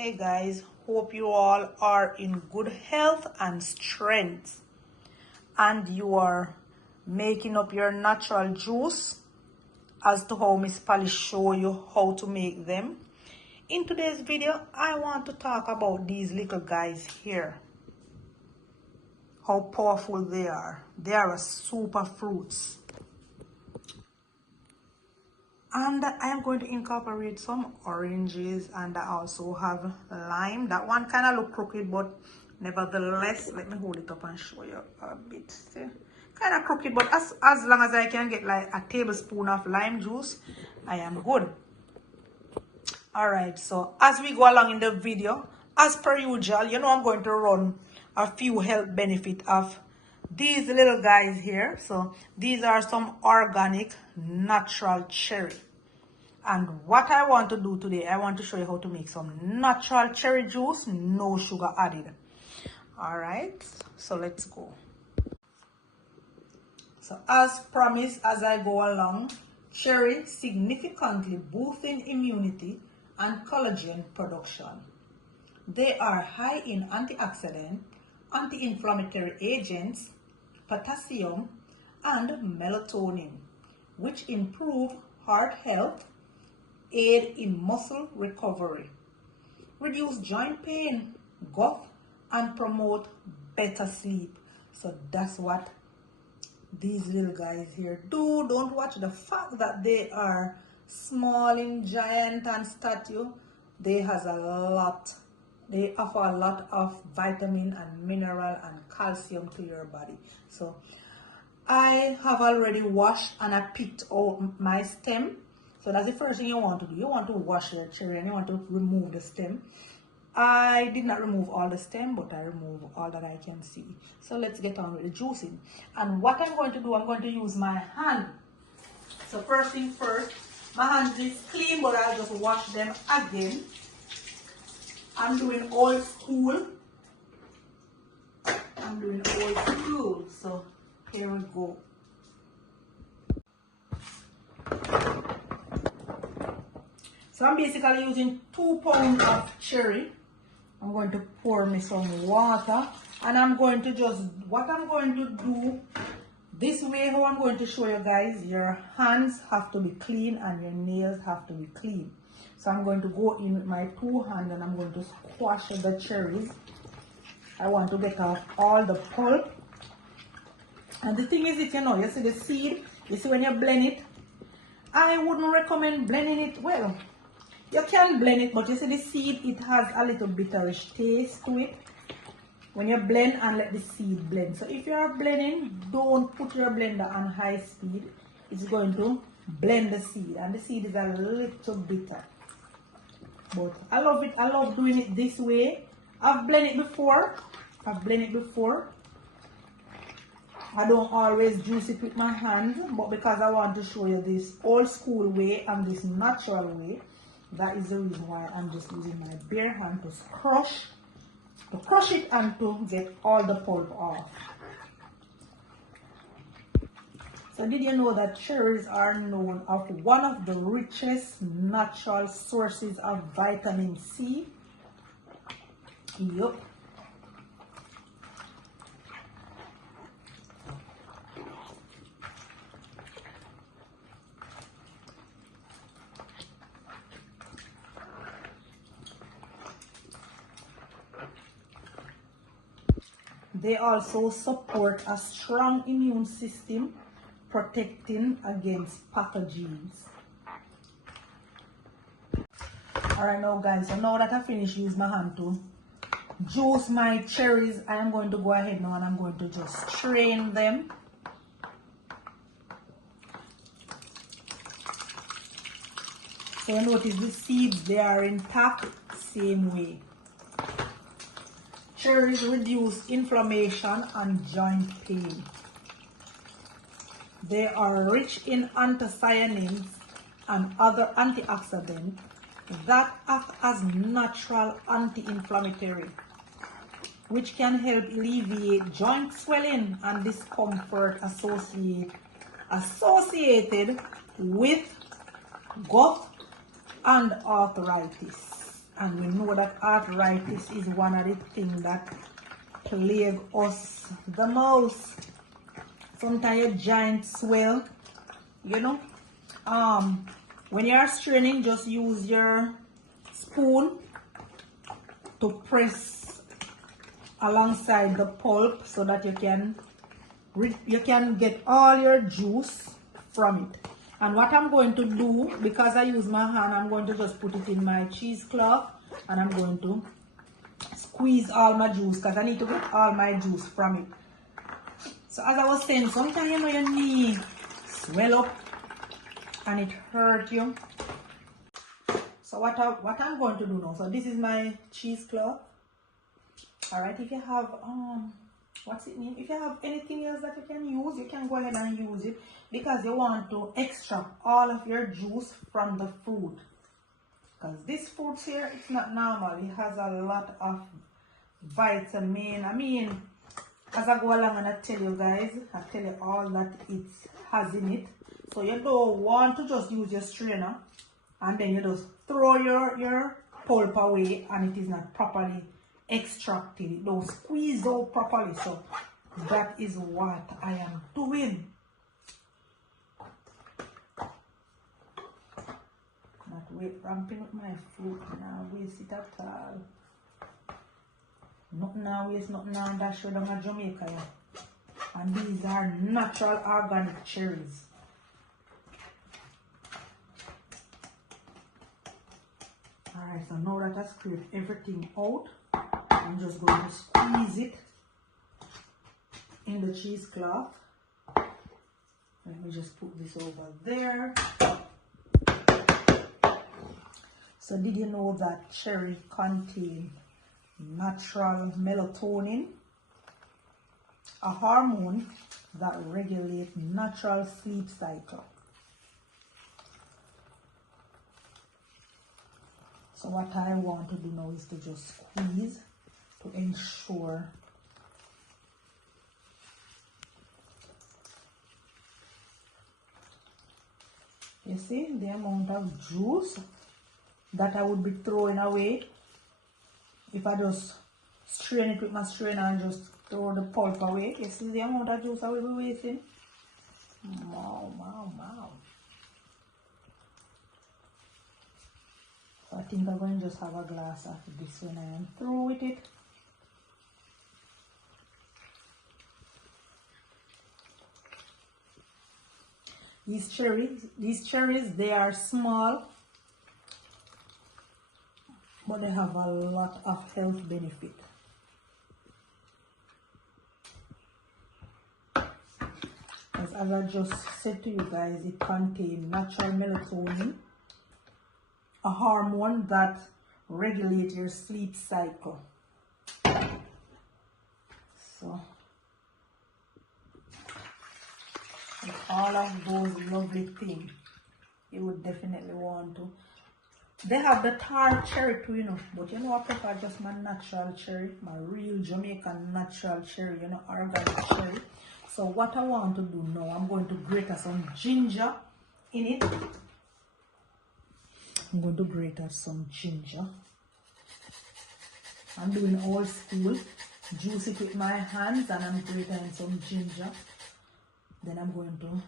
Hey guys, hope you all are in good health and strength and you are making up your natural juice as to how Miss Polly show you how to make them. In today's video, I want to talk about these little guys here. How powerful they are. They are a super fruits. And I am going to incorporate some oranges, and I also have lime. That one kind of look crooked, but nevertheless, let me hold it up and show you a bit. See? Kind of crooked, but as long as I can get like a tablespoon of lime juice, I am good. Alright, so as we go along in the video, as per usual, you know I'm going to run a few health benefits of these little guys here. So these are some organic natural cherry, and what I want to do today, I want to show you how to make some natural cherry juice, no sugar added. All right, so let's go. So as promised, as I go along, cherry significantly boosting immunity and collagen production. They are high in antioxidant, anti-inflammatory agents, potassium, and melatonin, which improve heart health, aid in muscle recovery, reduce joint pain, gut, and promote better sleep. So that's what these little guys here do. Don't watch the fact that they are small in giant and stature. They offer a lot of vitamin and mineral and calcium to your body. So I have already washed and I picked out my stem. So that's the first thing you want to do. You want to wash your cherry and you want to remove the stem. I did not remove all the stem, but I removed all that I can see. So let's get on with the juicing. And what I'm going to do, I'm going to use my hand. So first thing first, my hands is clean, but I'll just wash them again. I'm doing old school. So here we go. So I'm basically using 2 pounds of cherry. I'm going to pour me some water, and I'm going to just, what I'm going to do, this way how I'm going to show you guys, your hands have to be clean and your nails have to be clean. So I'm going to go in with my 2 hands and I'm going to squash the cherries. I want to get off all the pulp. And the thing is, you see the seed, you see when you blend it, I wouldn't recommend blending it well. You can blend it, but you see the seed, it has a little bitterish taste to it when you blend and let the seed blend. So if you are blending, don't put your blender on high speed. It's going to blend the seed, and the seed is a little bitter. But I love it. I love doing it this way. I've blended it before. I don't always juice it with my hands, but because I want to show you this old school way and this natural way, that is the reason why I'm just using my bare hand to crush it and to get all the pulp off. So did you know that cherries are known as one of the richest natural sources of vitamin C? Yup. They also support a strong immune system, protecting against pathogens. Alright now guys, so now that I finished using my hand to juice my cherries, I am going to go ahead now and I'm going to just strain them. So you notice the seeds, they are intact, same way. Cherries reduce inflammation and joint pain. They are rich in anthocyanins and other antioxidants that act as natural anti-inflammatory, which can help alleviate joint swelling and discomfort associated with gut and arthritis. And we know that arthritis is one of the things that plague us the most. Sometimes your joints swell, you know. When you are straining, just use your spoon to press alongside the pulp so that you can get all your juice from it. And what I'm going to do, because I use my hand, I'm going to just put it in my cheesecloth and I'm going to squeeze all my juice because I need to get all my juice from it. So as I was saying, sometimes you know your knee swell up and it hurt you. So what I'm going to do now, so this is my cheesecloth. All right, if you have what's it name, if you have anything else that you can use, you can go ahead and use it, because you want to extract all of your juice from the fruit, because this fruit here, it's not normal. It has a lot of vitamin. I mean, as I go along and I tell you guys, I tell you all that it has in it. So you don't want to just use your strainer and then you just throw your pulp away and it is not properly extracted. It don't squeeze out properly. So that is what I am doing. Not ramping up my fruit now, waste it at all. Nothing now waste, nothing now dash down at Jamaica. Yeah. And these are natural organic cherries. Alright, so now that I've scraped everything out, I'm just going to squeeze it in the cheesecloth. Let me just put this over there. So did you know that cherry contains natural melatonin, a hormone that regulates natural sleep cycle? So what I want to do now is to just squeeze to ensure you see the amount of juice that I would be throwing away if I just strain it with my strainer and just throw the pulp away. You see the amount of juice I will be wasting? Wow, wow, wow. So I think I'm going to just have a glass of this when I am through with it. These cherries, they are small, but they have a lot of health benefit. As I just said to you guys, it contains natural melatonin, a hormone that regulates your sleep cycle. So with all of those lovely things, you would definitely want to. They have the tart cherry too, you know, but you know I prefer just my natural cherry, my real Jamaican natural cherry, you know, organic cherry. So what I want to do now, I'm going to grate some ginger in it. I'm going to grate some ginger. I'm doing old school, juice it with my hands, and I'm grating some ginger. Then I'm going to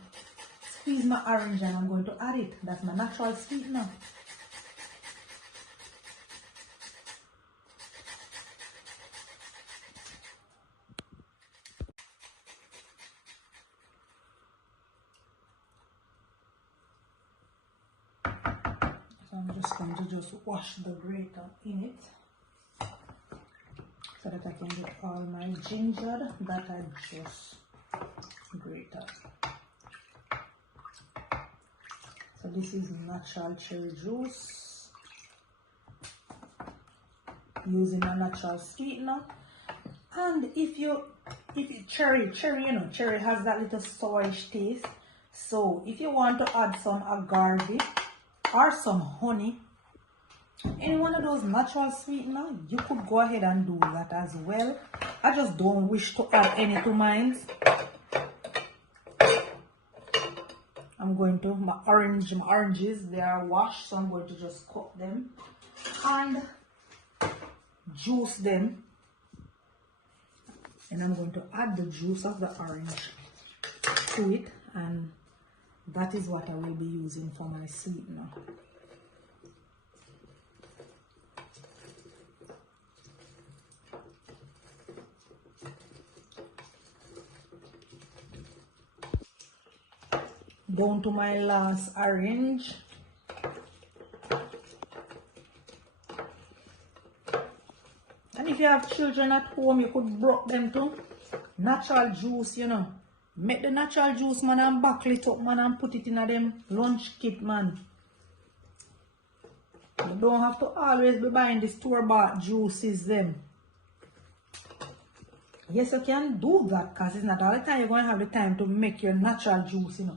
squeeze my orange and I'm going to add it. That's my natural sweetener. So I'm just going to wash the grater in it so that I can get all my ginger that I just grated. So this is natural cherry juice using a natural sweetener. And if cherry, you know, cherry has that little sourish taste. So if you want to add some agave or some honey, any one of those natural sweetener, you could go ahead and do that as well. I just don't wish to add any to mine. I'm going to, my oranges, they are washed, so I'm going to just cut them. And juice them, and I'm going to add the juice of the orange to it, and that is what I will be using for my sweetener. Down to my last orange. And if you have children at home, you could brook them to natural juice, you know. Make the natural juice, man, and buckle it up, man, and put it in a them lunch kit, man. You don't have to always be buying the store-bought juices, them. Yes, you can do that, because it's not all the time you're going to have the time to make your natural juice, you know.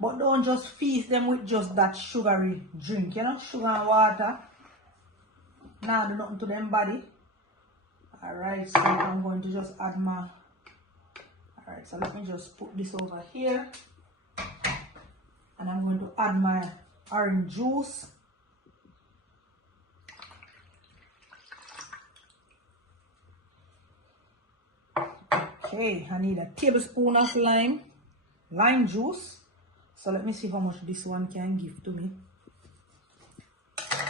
But don't just feast them with just that sugary drink, you know, sugar and water. Now do nothing to them body. Alright, so I'm going to just add my... Alright, so let me just put this over here. And I'm going to add my orange juice. Okay, I need a tablespoon of lime juice. So let me see how much this one can give to me.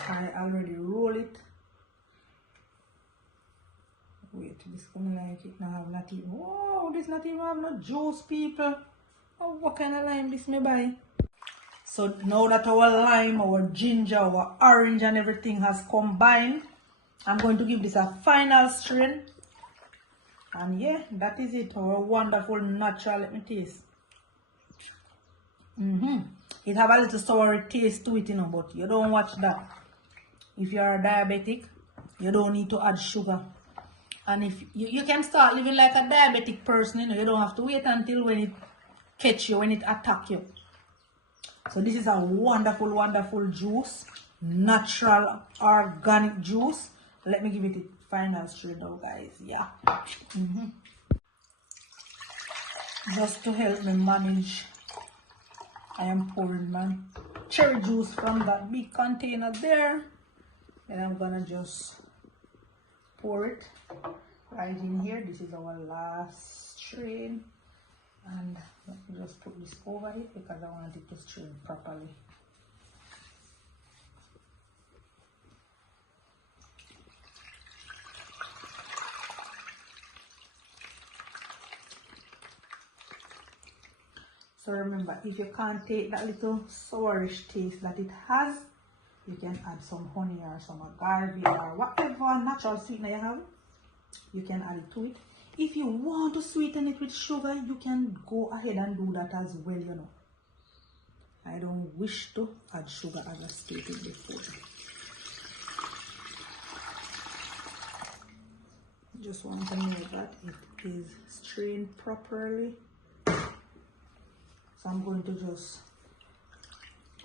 I already roll it. Wait, this coming like it now have not even. Whoa, this not even have no juice, people. Oh, what kind of lime this may buy? So now that our lime, our ginger, our orange and everything has combined, I'm going to give this a final strain. And yeah, that is it. Our wonderful natural, let me taste. It have a little sour taste to it, you know, but you don't watch that. If you are a diabetic, you don't need to add sugar. And if you can start living like a diabetic person, you know, you don't have to wait until when it catch you, when it attack you. So this is a wonderful, wonderful juice, natural organic juice. Let me give it a final strain now, guys. Yeah. Just to help me manage, I am pouring my cherry juice from that big container there, and I'm gonna just pour it right in here. This is our last strain, and let me just put this over it because I want it to strain properly. So remember, if you can't take that little sourish taste that it has, you can add some honey or some agave or whatever natural sweetener you have. You can add it to it. If you want to sweeten it with sugar, you can go ahead and do that as well, you know. I don't wish to add sugar as I stated before. Just want to know that it is strained properly. So I'm going to just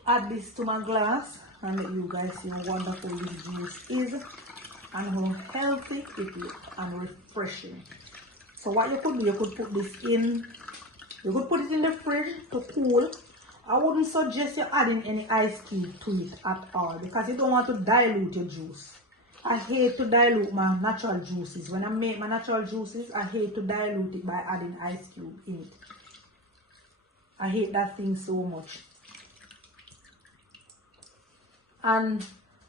add this to my glass and let you guys see how wonderful this juice is and how healthy it is and refreshing. So what you could do, you could put this in, you could put it in the fridge to cool. I wouldn't suggest you adding any ice cube to it at all because you don't want to dilute your juice. I hate to dilute my natural juices. When I make my natural juices, I hate to dilute it by adding ice cube in it. I hate that thing so much. And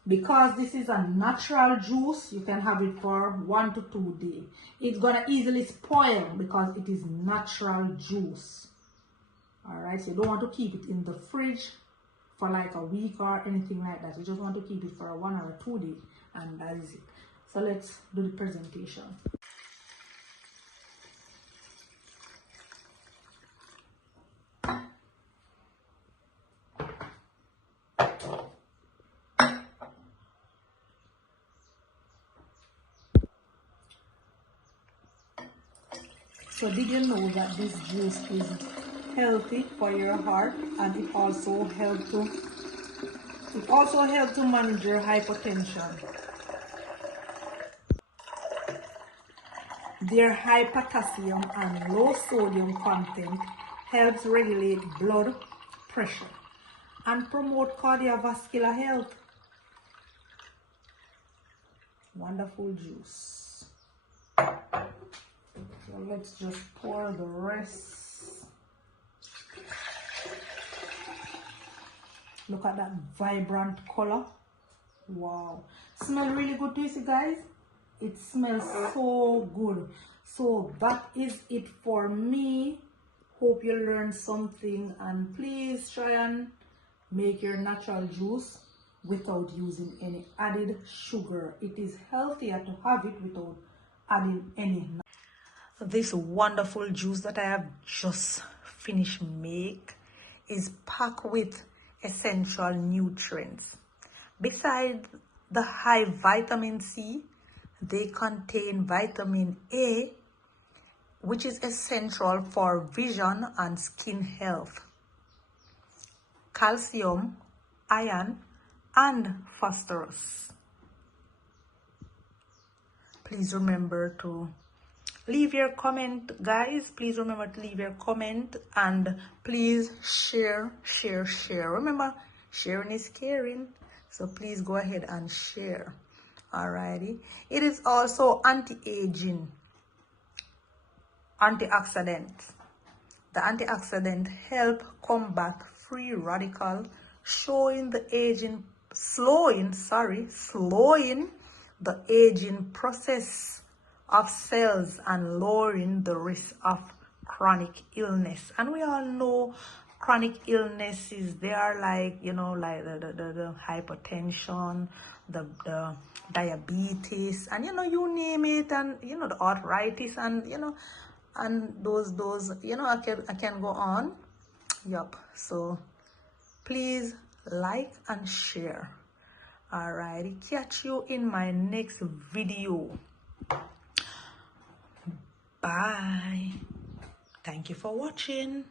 because this is a natural juice, you can have it for 1 to 2 days. It's gonna easily spoil because it is natural juice. Alright, so you don't want to keep it in the fridge for like a week or anything like that. You just want to keep it for 1 or 2 days, and that is it. So let's do the presentation. So did you know that this juice is healthy for your heart, and it also helps to manage your hypertension. Their high potassium and low sodium content helps regulate blood pressure and promote cardiovascular health. Wonderful juice. So let's just pour the rest. Look at that vibrant color. Wow. Smell really good to you guys. It smells so good. So that is it for me. Hope you learned something, and please try and make your natural juice without using any added sugar. It is healthier to have it without adding any. This wonderful juice that I have just finished make is packed with essential nutrients. Besides the high vitamin C, they contain vitamin A, which is essential for vision and skin health, calcium, iron, and phosphorus. Please remember to leave your comment, guys. Please remember to leave your comment, and please share. Remember, sharing is caring, so please go ahead and share. Alrighty. It is also anti-aging, antioxidant. The antioxidant help combat free radical, slowing the aging process of cells and lowering the risk of chronic illness. And we all know chronic illnesses, they are like, you know, like the hypertension, the diabetes, and, you know, you name it, and, you know, the arthritis, and, you know, and those, you know, I can go on. Yup. So please like and share. Alrighty, catch you in my next video. Bye. Thank you for watching.